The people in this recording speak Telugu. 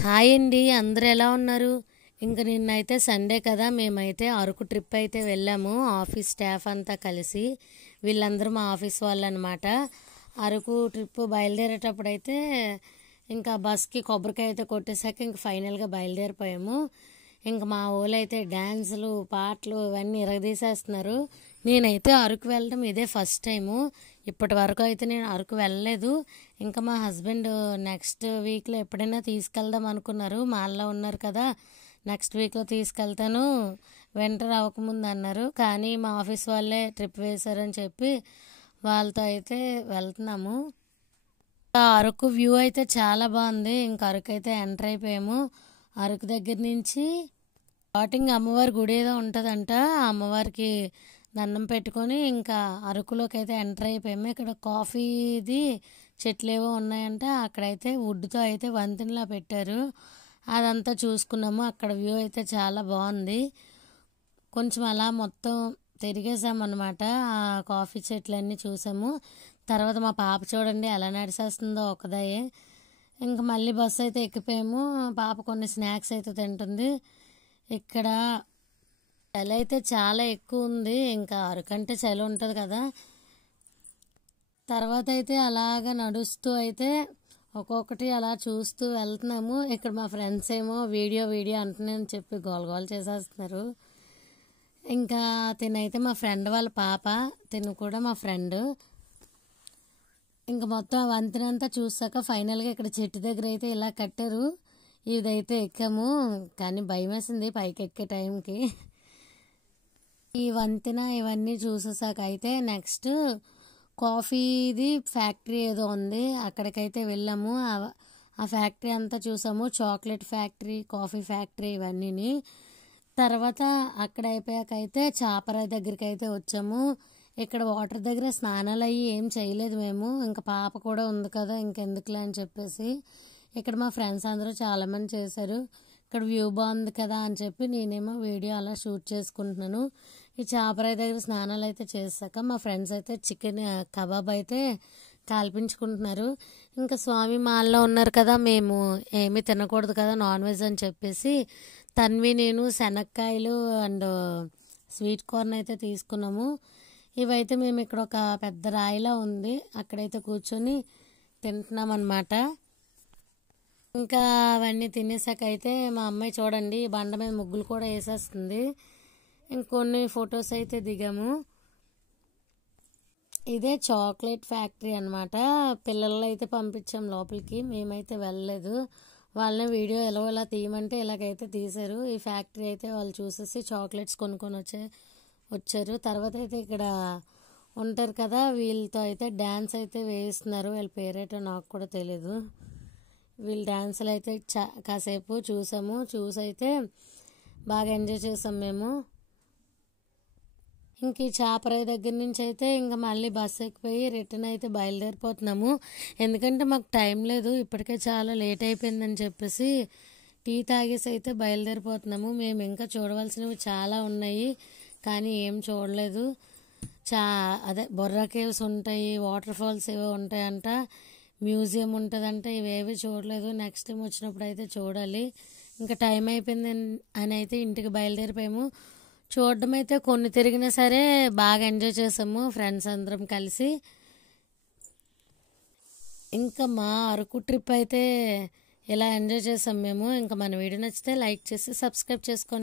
హాయ్ అండి, అందరూ ఎలా ఉన్నారు? ఇంక నిన్నైతే సండే కదా, మేమైతే అరకు ట్రిప్ అయితే వెళ్ళాము. ఆఫీస్ స్టాఫ్ అంతా కలిసి, వీళ్ళందరూ మా ఆఫీస్ వాళ్ళు అనమాట. అరకు ట్రిప్ బయలుదేరేటప్పుడు అయితే ఇంకా బస్కి కొబ్బరికాయ అయితే కొట్టేశాక ఇంక ఫైనల్గా బయలుదేరిపోయాము. ఇంక మా ఊళ్ళో అయితే డ్యాన్సులు పాటలు ఇవన్నీ ఇరగదీసేస్తున్నారు. నేనైతే అరకు వెళ్ళడం ఇదే ఫస్ట్ టైము. ఇప్పటి వరకు అయితే నేను అరకు వెళ్ళలేదు. ఇంకా మా హస్బెండ్ నెక్స్ట్ వీక్లో ఎప్పుడైనా తీసుకెళ్దాం అనుకున్నారు. మాల్లో ఉన్నారు కదా, నెక్స్ట్ వీక్లో తీసుకెళ్తాను వింటర్ అవ్వకముందు అన్నారు. కానీ మా ఆఫీస్ వాళ్ళే ట్రిప్ వేశారని చెప్పి వాళ్ళతో అయితే వెళ్తున్నాము. ఆ అరకు వ్యూ అయితే చాలా బాగుంది. ఇంకా అరకు అయితే ఎంటర్ అయిపోయాము. అరకు దగ్గర నుంచి స్టార్టింగ్ అమ్మవారి గుడి ఏదో ఉంటుందంట. ఆ అమ్మవారికి దండం పెట్టుకొని ఇంకా అరకులోకి అయితే ఎంటర్ అయిపోయాము. ఇక్కడ కాఫీది చెట్లు ఏవో ఉన్నాయంట. అక్కడైతే వుడ్తో అయితే వంతెనలా పెట్టారు. అదంతా చూసుకున్నాము. అక్కడ వ్యూ అయితే చాలా బాగుంది. కొంచెం అలా మొత్తం తిరిగేసామన్నమాట. ఆ కాఫీ చెట్లన్నీ చూసాము. తర్వాత మా పాప చూడండి ఎలా నడిచేస్తుందో ఒకదాయే. ఇంకా మళ్ళీ బస్సు అయితే ఎక్కిపోయాము. పాప కొన్ని స్నాక్స్ అయితే తింటుంది. ఇక్కడ చలి అయితే చాలా ఎక్కువ ఉంది. ఇంకా అరకంటే చలి ఉంటుంది కదా. తర్వాత అయితే అలాగా నడుస్తూ అయితే ఒక్కొక్కటి అలా చూస్తూ వెళ్తున్నాము. ఇక్కడ మా ఫ్రెండ్స్ ఏమో వీడియో వీడియో అంటున్నాయని చెప్పి గోల గోల చేసేస్తున్నారు. ఇంకా తినైతే మా ఫ్రెండ్ వాళ్ళ పాప, తిను కూడా మా ఫ్రెండ్. ఇంకా మొత్తం ఆ వంతెనంతా చూసాక ఫైనల్గా ఇక్కడ చెట్టు దగ్గర అయితే ఇలా కట్టారు. ఇదైతే ఎక్కాము, కానీ భయం వేసింది పైకి ఎక్కే టైంకి. ఈ వంతెన ఇవన్నీ చూసేసాక అయితే నెక్స్ట్ కాఫీది ఫ్యాక్టరీ ఏదో ఉంది, అక్కడికైతే వెళ్ళాము. ఆ ఫ్యాక్టరీ అంతా చూసాము. చాక్లెట్ ఫ్యాక్టరీ, కాఫీ ఫ్యాక్టరీ ఇవన్నీ. తర్వాత అక్కడ అయిపోయాక అయితే చాపరాయి దగ్గరికి అయితే వచ్చాము. ఇక్కడ వాటర్ దగ్గర స్నానాలు అయ్యి ఏం చేయలేదు మేము. ఇంకా పాప కూడా ఉంది కదా, ఇంకెందుకులే అని చెప్పేసి ఇక్కడ మా ఫ్రెండ్స్ అందరూ చాలామంది చేశారు. ఇక్కడ వ్యూ బాగుంది కదా అని చెప్పి నేనేమో వీడియో అలా షూట్ చేసుకుంటున్నాను. ఈ చాపరాయి దగ్గర స్నానాలు అయితే చేశాక మా ఫ్రెండ్స్ అయితే చికెన్ కబాబ్ అయితే కాల్పించుకుంటున్నారు. ఇంకా స్వామి మాల్లో ఉన్నారు కదా, మేము ఏమీ తినకూడదు కదా నాన్ వెజ్ అని చెప్పేసి తన్వి నేను శనక్కాయలు అండ్ స్వీట్ కార్న్ అయితే తీసుకున్నాము. ఇవైతే మేము ఇక్కడ ఒక పెద్ద రాయిలా ఉంది, అక్కడైతే కూర్చొని తింటున్నాం అన్నమాట. ఇంకా అవన్నీ తినేసాక అయితే మా అమ్మాయి చూడండి బండ మీద ముగ్గులు కూడా వేసేస్తుంది. ఇంకొన్ని ఫొటోస్ అయితే దిగాము. ఇదే చాక్లెట్ ఫ్యాక్టరీ అనమాట. పిల్లలు అయితే పంపించాం లోపలికి, మేమైతే వెళ్ళలేదు. వాళ్ళని వీడియో ఎలా తీయమంటే ఇలాగైతే తీశారు. ఈ ఫ్యాక్టరీ అయితే వాళ్ళు చూసేసి చాక్లెట్స్ కొనుక్కొని వచ్చారు. తర్వాత అయితే ఇక్కడ ఉంటారు కదా, వీళ్ళతో అయితే డ్యాన్స్ అయితే వేస్తున్నారు. వీళ్ళ పేరేటో నాకు కూడా తెలీదు. వీళ్ళ డ్యాన్సులు అయితే కాసేపు చూసాము. చూసైతే బాగా ఎంజాయ్ చేసాం మేము. ఇంక ఈ చాపరాయి దగ్గర నుంచి అయితే ఇంకా మళ్ళీ బస్సు ఎక్కిపోయి రిటర్న్ అయితే బయలుదేరిపోతున్నాము. ఎందుకంటే మాకు టైం లేదు, ఇప్పటికే చాలా లేట్ అయిపోయిందని చెప్పేసి టీ తాగేసి అయితే బయలుదేరిపోతున్నాము. మేము ఇంకా చూడవలసినవి చాలా ఉన్నాయి, కానీ ఏం చూడలేదు. అదే బొర్రా కేవ్స్ ఉంటాయి, వాటర్ ఫాల్స్ ఏవో ఉంటాయంట, మ్యూజియం ఉంటుందంట. ఇవేవి చూడలేదు. నెక్స్ట్ టైం వచ్చినప్పుడు అయితే చూడాలి. ఇంకా టైం అయిపోయింది అని అయితే ఇంటికి బయలుదేరిపోయాము. చూడడం అయితే కొన్ని తిరిగినా సరే బాగా ఎంజాయ్ చేసాము ఫ్రెండ్స్ అందరం కలిసి. ఇంకా మా అరకు ట్రిప్ అయితే ఇలా ఎంజాయ్ చేసాం మేము. ఇంకా మన వీడియో నచ్చితే లైక్ చేసి సబ్స్క్రైబ్ చేసుకోండి.